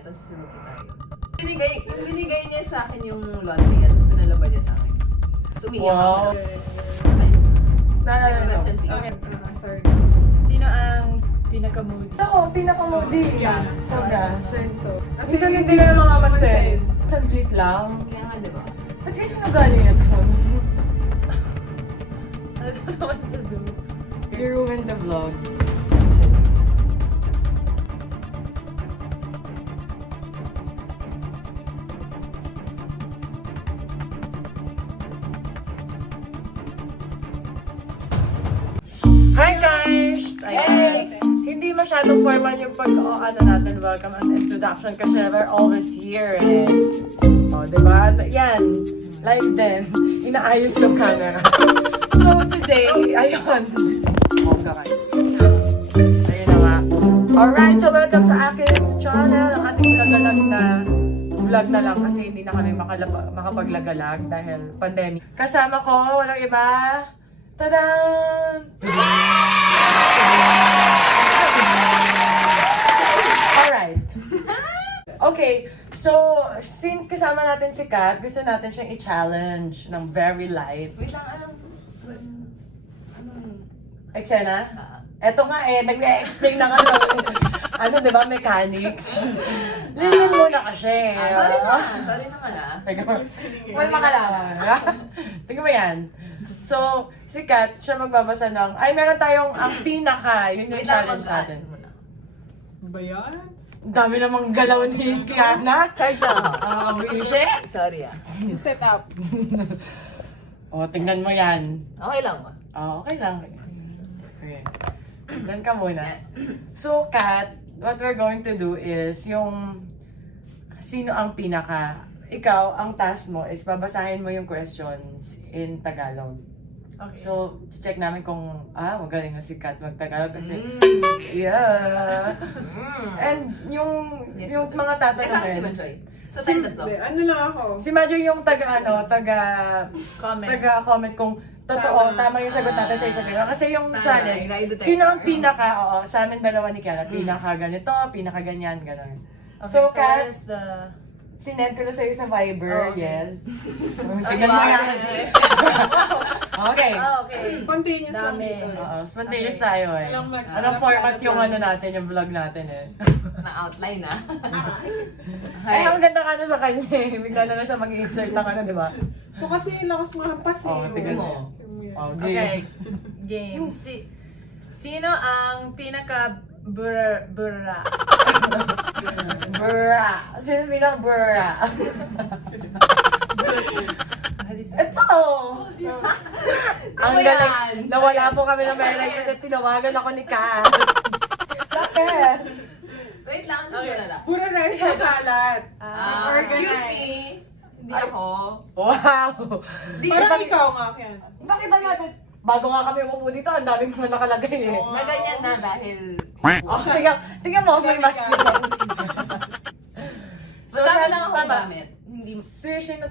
niya, tapos rookie tayo. Yung binigay niya sa akin yung laundry niya, tapos pinalaban niya sa akin. Tapos umiyak ako. Wow. Ayos na. No. Next question, please. Okay. Sorry. Sino ang pinaka-moody? Oo, pinaka-moody. Yan. Sobra. So, Minsan hindi ka naman makapansin. Saglit lang. Kaya nga, diba? Ba't ganyan yung ugali na to? I don't know what to do. You ruined the vlog. Hi guys! Yay! Hindi masyadong formal yung pag-ano natin, welcome and introduction kasi we're always here eh. O, diba? Yan, live din. Inaayos yung camera. So today, ayun. Oh, karay. Ayun na nga. Alright, so welcome sa aking channel. Ang ating vlog na lang kasi hindi na kami makapaglagalag dahil pandemic. Kasama ko, walang iba. Tadaan! Alright. Okay, so since kasama natin si Kat, gusto natin siyang i-challenge ng very light. Wait lang, anong... Eksena? Ah, Eto nga eh, nag-explain na nga ano, di ba, mechanics. Lilin muna kasi. sorry naman ah. Teka mo. Well, makalaman. Tingnan mo yan. So, si Kat, siya magbabasa ng, ay, meron tayong ang pinaka, yun yung Wait lang, challenge natin. muna. Ba yan? Ang dami namang galaw ni Kiana. Charge lang ako. Appreciate. Sorry ah. Set up. O, tingnan mo yan. Okay lang ba? Okay lang. Okay. Tingnan ka muna. So, Kat, what we're going to do is yung sino ang pinaka. Ikaw, ang task mo is babasahin mo yung questions in Tagalog. Okay. So, check namin kung, magaling na si Kat mag-Tagalog kasi, Mm. yeah. Mm. And yung Yes, yung Manchoy. mga Kasama si tatanungin. Manchoy. So, tayo tatlo. Hindi, ano lang ako. Si Majo yung Comment. taga-comment kung totoo, tama yung sagot natin sa isa't isa. Kasi yung Tama, challenge, lie detector. sino ang pinaka, sa amin dalawa ni Kiara, pinaka ganito, pinaka ganyan, gano'n. Okay, So, Kat, where's the... sinend ko na sa'yo sa Viber, Oh, okay. yes. Tingnan mo yan. Okay. Okay. Spontaneous lang Dami. dito. Oo, spontaneous tayo eh. Walang Anong format yung ano natin, yung vlog natin eh. Na-outline ah. Ay, ang ganda ka na sa kanya eh. Bigla na lang siya mag-insert ng ano, di ba? Ito kasi lakas mahampas eh. Oo, tignan mo. mo. Oh, Okay. Game. Sino ang pinaka-bura? Bura. Sino bilang bura? Ito! Ang Ano galing. yan? Nawala po kami ng meron kasi tinawagan ako ni Kat. Bakit? Wait lang, ano Okay. ba na? Puro rice na kalat. Excuse me. Hindi ako. Wow! Di Parang ikaw nga, Ken. Bakit ba natin? Bago nga kami umupo dito, ang daming mga nakalagay eh. na ganyan na dahil... Oh, tingnan mo, may mask dito. Madami lang akong tama. gamit. Hindi... Sino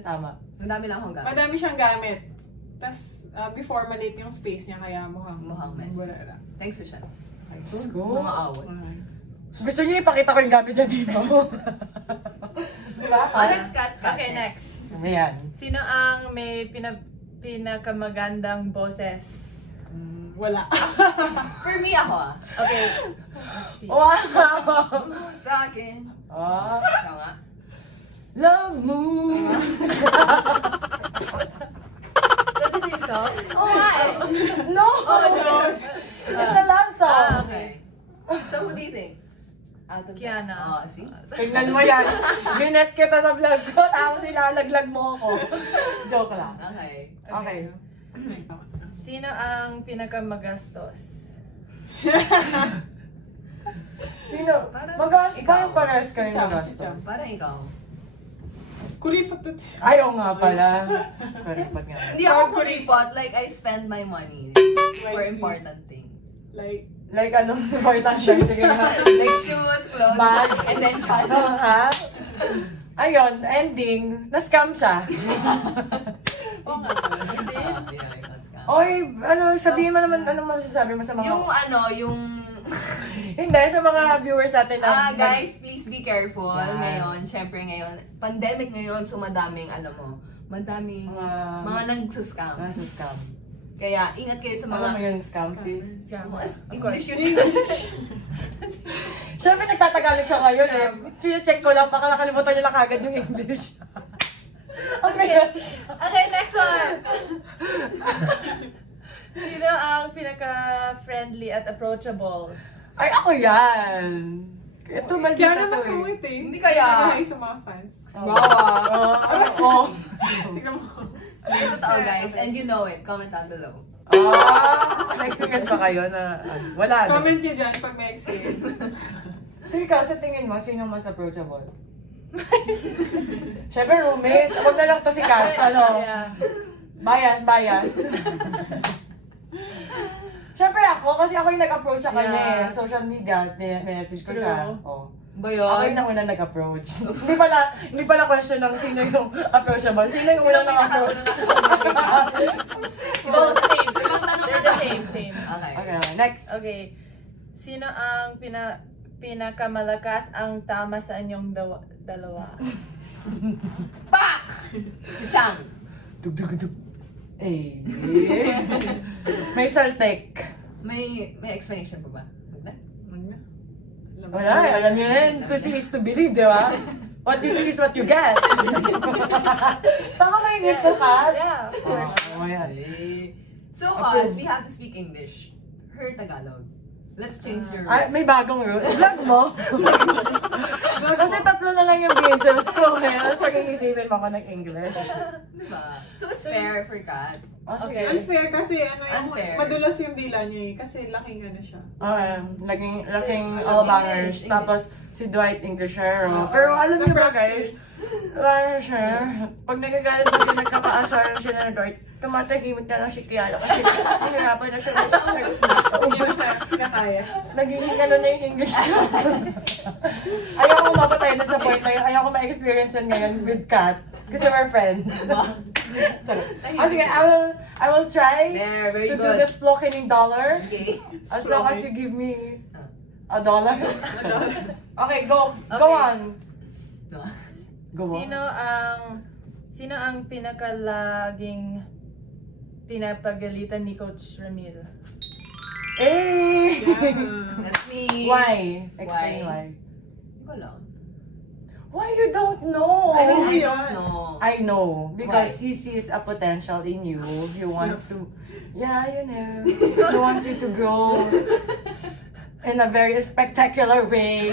tama? Madami lang akong gamit. Madami siyang gamit. Tapos, before maliit yung space niya, kaya Mukhang mess. wala lang. Thanks, Sushan. Go. Mga awat. Gusto niyo ipakita ko yung gamit niya dito? Diba? Oh, next cut. Okay, next. Ayan. Sino ang may pinakamagandang boses? Wala. For me, ako ah. Okay. Let's see. Wow! Sa akin. Oh, Ikaw nga. love mo! That is yung song? Oo nga eh. No! It's a love song! Okay. So, who do you think? Out of Kiana. Oh, see? Tignan mo yan. Ginets kita sa vlog ko, tapos nilalaglag mo ako. Joke lang. Okay. Okay. Sino ang pinakamagastos? Sino? Parang Magastos ikaw. kayo pares kayo Si Cham, magastos. si Cham. Parang ikaw. Kuripot to. Ayaw nga pala. Karipat nga. Hindi ako kuripot. Like, I spend my money for Wisely. important things. Like, Like anong important siya? Sige nga. Like shoes, clothes, Bag. essential. Ha? Ayun, ending, na-scam siya. oh nga pala. Yeah, let's go. Oy, sabihin mo naman, ano masasabi mo sa mga... Yung ano, yung Hindi, sa mga viewers natin na... Guys, please be careful Yan. ngayon. Syempre ngayon, pandemic ngayon, so madaming, madaming mga nagsuscam. Nasa scam. Kaya, ingat kayo sa Alam mo mga... yung scam, sis? Mas Of course. English yun. Siyempre, nagtatagalog siya ngayon eh. Check ko lang, baka nakalimutan niya na kagad yung English. Okay. Okay, next one! Sino ang pinaka-friendly at approachable? Ay, ako yan. Ito, Kaya maldita na to eh. masungit eh. Hindi kaya. Nakahay sa mga fans. Wow, ah. Ako. Tingnan mo. Hindi totoo, guys. And you know it. Comment down below. Na-experience ba kayo na... Wala. no? Comment nyo dyan pag may experience. So ikaw, sa tingin mo, sino mas approachable? Siyempre, roommate. Huwag na lang to si Kat. Yeah. Bias. Siyempre ako, kasi ako yung nag-approach sa kanya Yeah. eh. Social media, message ko siya. True. Oh. Ba Ako yung nauna nag-approach. hindi pala question ng sino yung approachable. Sino yung unang nag-approach? Both same. They're the same. Okay. Okay, next. Okay. Sino ang pinakamalakas ang tama sa inyong dalawa? Pak! Si Chang. Dug. Eh. May saltek. May explanation pa ba? Wala, alam niyo na yun. To see is to believe, di ba? What you see is what you get. Tama ka English ko, Kat? Yeah, of course. Oh, yan. So us, we have to speak English. Her Tagalog. Let's change your Ay, rules. may bagong rule. Vlog mo? Kasi tatlo na lang yung beans ko. Kaya pag-iisipin mo ako ng English. Diba? So it's fair for Kat. Okay. Unfair kasi yung Unfair. madulas yung dila niya eh. Kasi laking siya. Laking So, all-bangers. English. Tapos si Dwight Englishero. Pero alam niyo ba guys? Pag nagagalit na siya, nagkaka-assurance siya na Dwight, tumatahimik na lang si Kiara kasi nahirapan na siya mag-text na. Hindi na kinakaya. Nagiging ano na yung English ko. Ayoko mapatay na sa point na yun. Ayoko ma-experience yun ngayon with Kat. Kasi we're friends. Sige, I will try There, very to do good. this flockering dollar. Okay. As long as you give me $1. Okay, go Okay. on. Go on. Sino ang pinakalaging pinapagalitan ni Coach Ramil? Eh! That's me. Why? Explain why. Hindi ko alam. Why you don't know? I mean, I yeah. don't know. I know because Why? he sees a potential in you. He wants to, yeah, you know, he wants you to grow in a very spectacular way.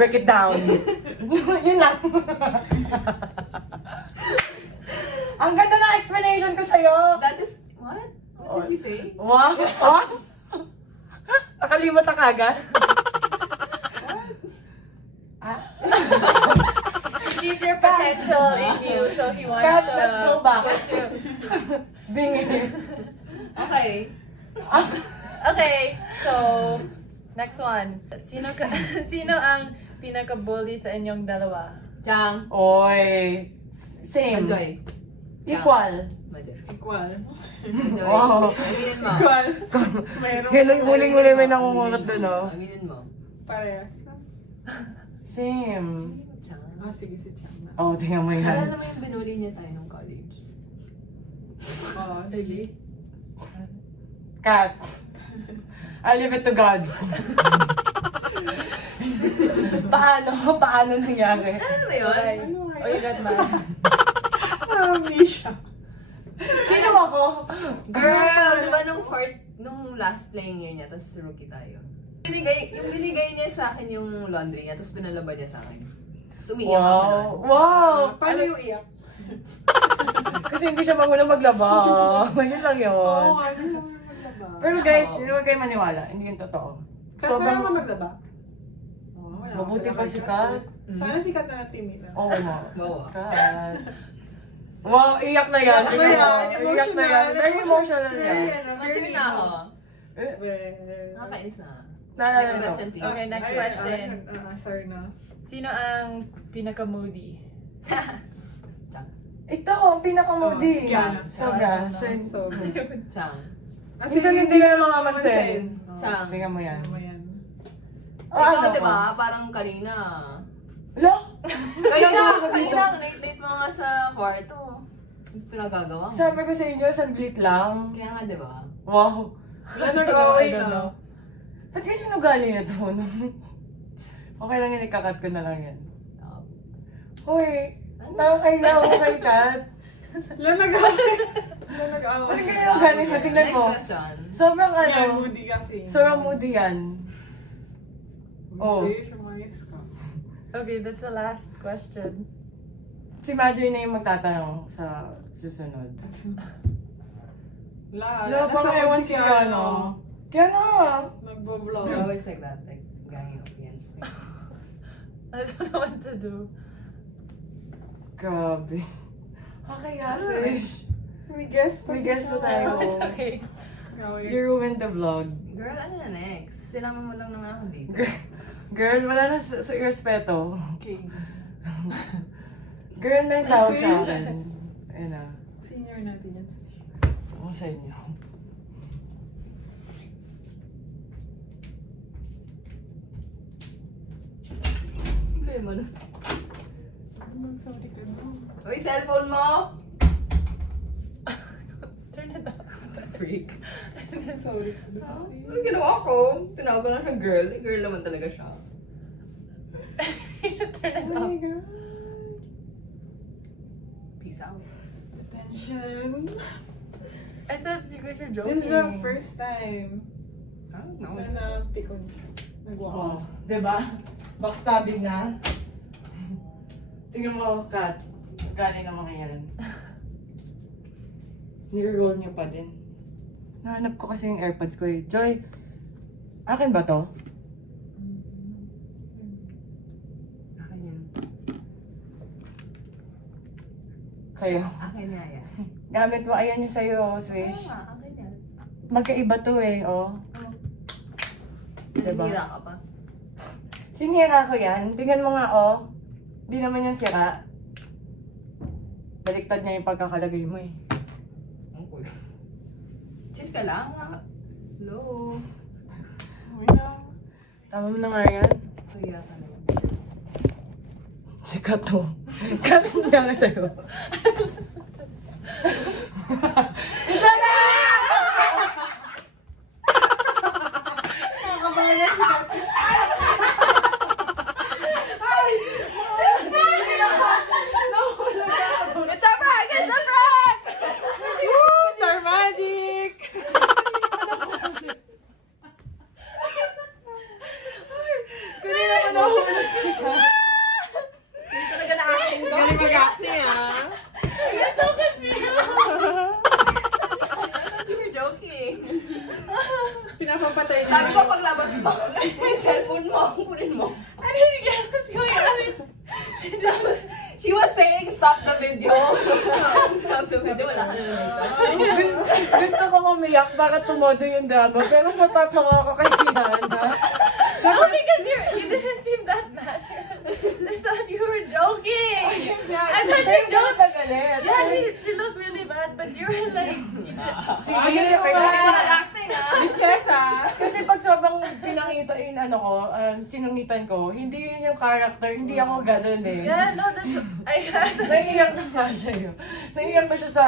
Break it down. Yun lang. Ang ganda ng explanation ko sa'yo. That is, what? What did you say? Wow. Oh? Nakalimot na kagad. He sees your potential in you, so he wants Kat, to let's go back. push you. Bingi. Okay. Okay, so next one. Sino ang pinaka-bully sa inyong dalawa? Chang. Oy. Same. Majoy. Equal. Majoy. Equal. Majoy. Wow. Aminin mo. Equal. Mayroon. Huling-huli may nangungulat doon, oh. Aminin mo. Parehas. Same. Chang. Sige si Chang na. Oh, tingnan mo Alala yan. mo yung binuli niya tayo nung college. Really? Kat. I leave it to God. Paano nangyari? Ano ba yun? Okay. Ano nga Oh, you got mad. Amnesia. Sino ako? Girl, di ba nung last playing year niya, tapos rookie tayo. Binigay niya sa akin yung laundry niya, tapos pinalaban niya sa akin. Tapos umiiyak ako nun. Wow! Paano yung iyak? Kasi hindi siya marunong maglaba. Yun lang yun. Oo nga, hindi naman maglaba. Pero guys, huwag kayo maniwala. Hindi yun totoo. Sobrang ka maglaba? Oo, wala. Mabuti Wala pa ka si dyan. Kat. Sana si Kat na timid. Oo nga. Oo. Kat. Wow, iyak na yan. Iyak na yan. Iyak na yan. Very emotional yan. Mature na ako. Well, Nakakainis na. Naalala Next ko. question, please. Okay, next question. Sorry na. Sino ang pinaka-moody? Chang. Ito, ang pinaka-moody. Oh, si Kiana. Sobra. Kiana. Siya- So, Chang. Minsan hindi ka na mamamansin. Chang. Tingnan mo yan. Tingnan mo yan. Ikaw, di ba? Parang kanina. Wala! Kanina, late-late mga sa kwarto. Pinagagawa mo. Sabi ko sa inyo, saglit lang. Kaya nga, di ba? Wow. Wala nag-away I don't na. know. Ba't ganyan ugali na to? Okay lang yun, ikakat ko na lang yan. Hoy, nakakaya ako kay Kat. Wala nag-away. Wala nag-away. Ba't ganyan ugali mo? Tingnan Next mo. question. Sobrang Yan, ano, moody kasi. sobrang moody yan. Oh. Safe, umayos ka. Okay, that's the last question. Si Marjorie na yung magtatanong sa susunod. Wala Wala, parang ewan si Gano. Kaya na! Nagbo-vlog. You're always like that, like ganging up against me. I don't know what to do. Grabe. Okay, sir. May guest pa May guest na tayo. It's okay. You ruined the vlog. Girl, ano na next? Sinama mo lang naman ako dito. Girl, wala na sa respeto. Okay. Girl na yung tawag sa akin. Ayun na. Senior natin yan. Ako sa inyo. Problema na. Sorry ka na. Uy, cellphone mo! Turn it off. Freak. Sorry ka na. Ano ginawa ko? Tinawag ko lang siya girl. Girl naman talaga siya. You should turn it Oh off. my God. Peace out. Attention. I thought you guys were This joking. is the first time I don't know. na na-pikon. Oh, Nag-walk. diba? Backstabbing na. Tingnan mo, Kat. Galing na mga yan. Nire-roll niyo pa din. Nahanap ko kasi yung AirPods ko eh. Joy, akin ba to? Akin yan. Sa'yo. Akin nga yan. Gamit mo, ayan yung sa'yo, Kaya Swish. nga, akin yan. Magkaiba to eh, oh. Diba? Nanira ka pa. Sinira ko yan. Tingnan mo nga, oh. Di naman yan sira. Baliktad niya yung pagkakalagay mo eh. Ang cool. Chill ka lang. Hello. Wait lang. Tama mo na nga yan. Kaya ka naman. Si Kato. Kato niya ka sa'yo. It's a prank! It's a prank! Star Magic! Kanina ko nahulog si Kat. Hindi talaga na-acting ko. Galing mag-acting ah. You're so confused. You were joking. Pinapapatay niya. Sabi ko paglabas mo, yung cellphone mo, kunin mo. I didn't get what's going on. She was saying, stop the video. Stop the video, wala ka na dito. Gusto ko umiyak para tumodo yung drama, pero natatawa ako kay Kiana. No, because you didn't seem that mad. I thought you were joking. I thought you joking. Galit. Yeah, she looked really bad, but you were like, you did. Sige, Wala ka nag-acting ah. Chesa! kasi pag sobrang pinakita yung ano ko, sinungitan ko, hindi yun yung character, hindi ako ganun eh. Yeah, no, that's I had. Naiiyak na nga siya yun. Naiiyak na siya sa...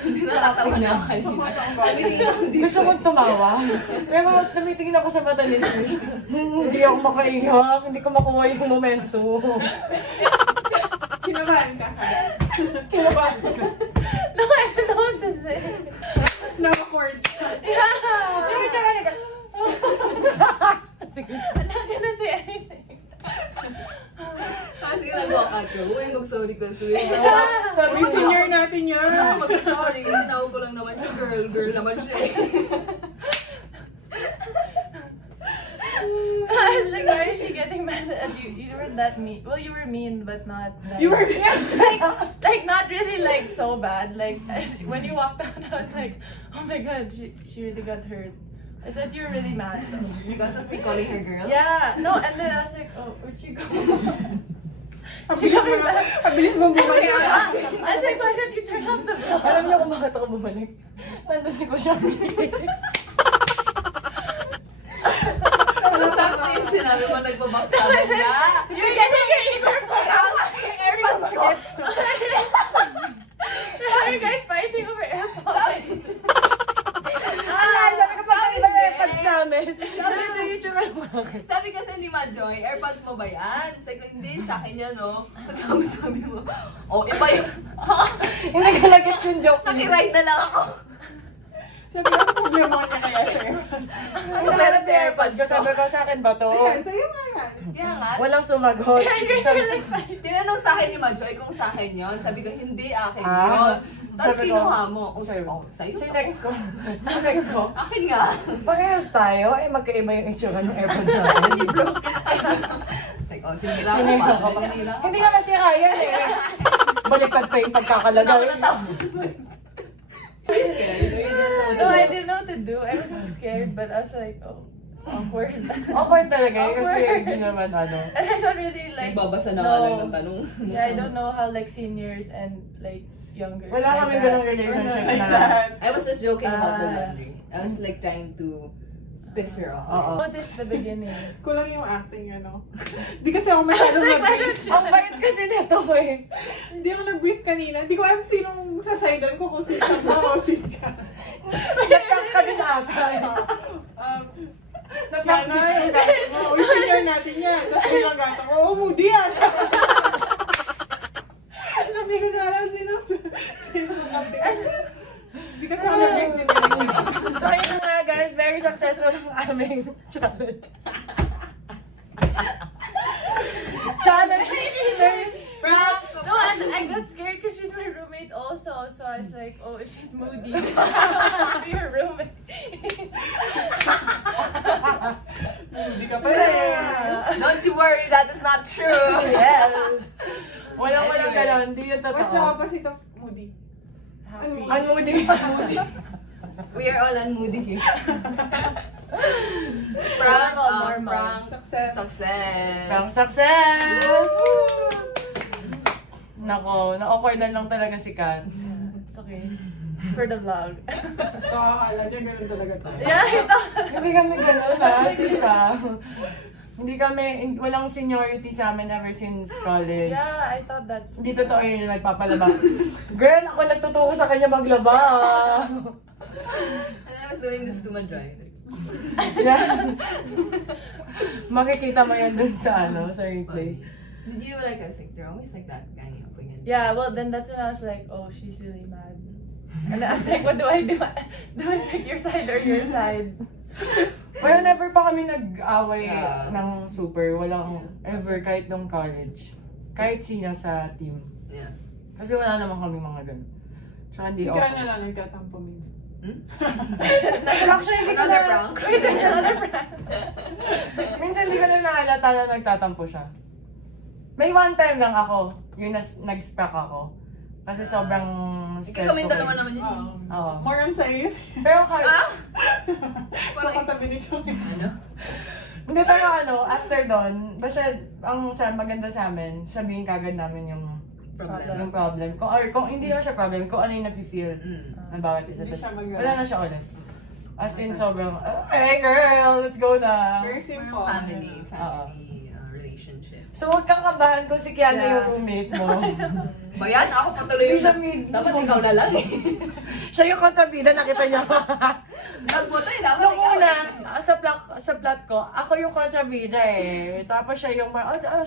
Hindi nakatawa na ako kanina. Tumitingin ako dito. Gusto kong tumawa. Pero tumitingin ako sa mata ni Swish. Hindi ako makaiyak, hindi ko makuha yung momento. Kinabahan ka. Kinabahan ko. No, I don't know what to say. Na-record siya. Yeah. Hindi siya kanina. I'm not gonna say anything. Kasi nag-walk out ko. Uy, mag-sorry ka, sweet. Sabi senior natin yan. Ako mag-sorry. Tinawag ko lang naman siya. Girl naman siya eh. I was like, why is she getting mad at you? You weren't that mean. Well, you were mean, but not that. You were like not really like so bad. Like when you walked out, I was like, oh my god, she really got hurt. I thought you were really mad though. Because of me calling her girl? Yeah, no, and then I was like, oh, where'd she go? Ang bilis mo bumalik. I was like, why don't you turn off the vlog? Alam niyo kung bakit ako bumalik? Nandun si Kushani. Tapos sakto yung sinabi mo, nagbabak sa amin na. You're getting your AirPods ko. Are you guys fighting over AirPods? Sabi ko pa tayo yung AirPods namin. Ganito yung YouTube mo. Sabi kasi ni Majoy, AirPods mo ba yan? Sabi ko, hindi, sa akin yan, no? Sabi mo, oh, iba yung, ha? Hindi ko nag-get yung joke niya. Nakiride na lang ako. Sabi ko, ang problema ko niya kaya sa AirPods. Meron si AirPods ko. Sabi ko, sa akin ba to? Ayan, sa'yo nga yan. Kaya nga, Walang sumagot. tinanong sa akin ni Majoy kung sa akin yon. Sabi ko, hindi akin Ah. yun. Tapos Sabi ko, kinuha mo. Oh, sabi ko, sa'yo? Sinek ko. Sinek ko. Akin nga. Parehas tayo. Eh, magkaiba yung itsura ng AirPods namin. Sabi ko, sinira ko pa. Sinira ko Hindi nga kasi kaya eh. Baliktad pa yung pagkakalagay. No, I didn't know what to do. I wasn't scared, but I was like, oh, it's awkward. Awkward talaga eh, kasi Awkward. hindi naman ano. And I don't really like. Nagbabasa na no. nga lang ng tanong. Yeah, I don't know how like seniors and like younger. Wala like kami that. ganong relationship Like na. that. I was just joking about the Ah. laundry. I was like trying to piss her off. Oo. I noticed the beginning. Kulang yung acting, ano. Di kasi ako masyadong nag-brief. Ang bait kasi nito eh. Hindi ako nag-brief kanina. Hindi ko alam sinong sasaydan ko kung sino siya o sino ka. Naprank ka din ata. Yan na, yung gato mo. Uy, senior natin yan. Tapos may mga gato ko, oh, moody yan. Hindi ko na alam sino Hindi kasi ako nag-brief din kanina. So yun nga guys, very successful ang aming challenge. Challenge! Prank! No, I got scared because she's my roommate also. So I was like, oh, if she's moody, I'll be her roommate. Moody ka pa rin. Don't you worry, that is not true. Yes! Walang Anyway. ganon, hindi yung What's the totoo. opposite of moody? Happy. Unmoody. We are all unmoody here. Prank, Normal. prank, Success. success. Prank success! Woo! Nako, na-awkwardan lang talaga si Kat. It's okay. For the vlog. So, akala niya ganun talaga tayo. Yeah, I thought. Hindi kami gano'n ha, sisa. Hindi kami, walang seniority sa amin ever since college. Yeah, I thought that's. Hindi totoo yun yung nagpapalaba. Girl, ako nagtuturo sa kanya maglaba. And I was doing this to Majoy. Yan. Makikita mo yan dun sa sa replay. Did you like us? Like, they're always like that, kind of opinions. Yeah, well, then that's when I was like, oh, she's really mad. And I was like, what do I do? Do I pick your side or your side? Pero never pa kami nag-away Yeah. ng super. Walang ever kahit nung college. Kahit sino sa team. Yeah. Kasi wala naman kami mga ganun. Tsaka hindi Hindi ako. ka na lang nagtatampo minsan. Pero actually, hindi ko Another na... prank. Another prank. Minsan hindi ko na nakalata na nagtatampo siya. May one time lang ako, yung nag-spec ako. Kasi sobrang stress Ikaw kami ko. dalawa naman yun. Oo. More on safe. Pero kahit... Ah? Pakatabi ni Joey. Ano? Hindi, pero after doon, basta ang maganda sa amin, sabihin kagad namin yung Problem. problem. Kung hindi naman siya problem, kung ano yung nafe-feel ng bawat isa. Hindi Tas siya mag- wala na siya ulit. As in, sobrang, hey girl, let's go na. Very simple. Family relationship. So, huwag kang kabahan kung si Kiana Yeah. yung roommate mo. Bayan, ako patuloy Hindi yung siya mid. dapat ikaw na lang eh. Siya yung kontrabida, nakita niyo. Nagbuto eh, dapat Nung ikaw una, eh. sa plot ko, ako yung kontrabida eh. Tapos siya yung,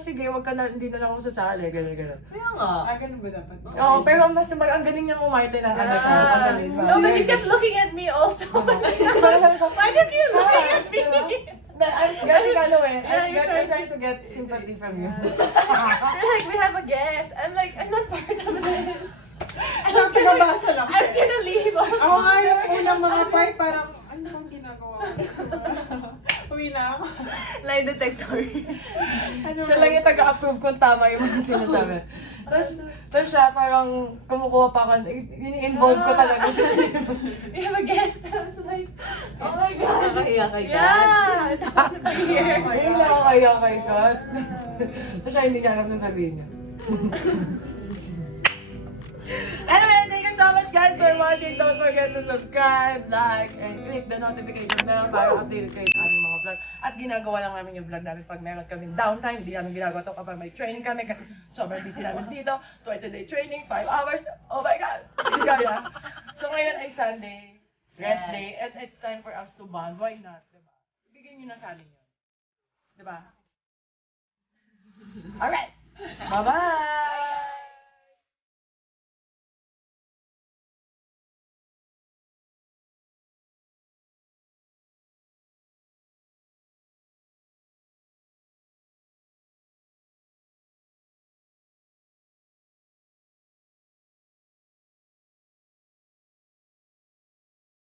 sige, wag ka na, hindi na lang ako sasali, gano'n. Kaya nga. Ganun ba dapat? Oo, pero mas ang galing niyang umarte na ano siya. Ang galing ba? No, but you kept looking at me also. Why did you look at me? I'm getting ano eh. Yeah, you're I'm trying to get sympathy from you. You're like, we have a guest. I'm like, I'm not part of this. Parang tigabasa lang. I was gonna leave also. Ako nga yung unang mga part, parang, ano bang ginagawa ko? Uwi na ako. Lie detector. Ano Siya ba? lang yung taga-approve kung tama yung mga sinasabi. Tapos siya parang kumukuha pa ako, ini-involve ko talaga siya. We have a guest. I was like, oh my god. Nakakahiya kay Kat. Yeah, I don't want to be here. Hindi na ako kaya kay Kat. Tapos siya hindi niya alam sasabihin niya. Anyway, thank you so much guys for watching. Don't forget to subscribe, like, and click the notification bell para updated kayo sa aming mga vlog. At ginagawa lang namin yung vlog namin pag meron kaming downtime. Hindi namin ginagawa ito kapag may training kami kasi sobrang busy namin dito. Twice a day training, 5 hours. Oh my God! Kaya. So ngayon ay Sunday, rest day, and it's time for us to bond. Why not? Diba? Bigyan nyo na sa amin yun. Diba? Alright! Bye-bye!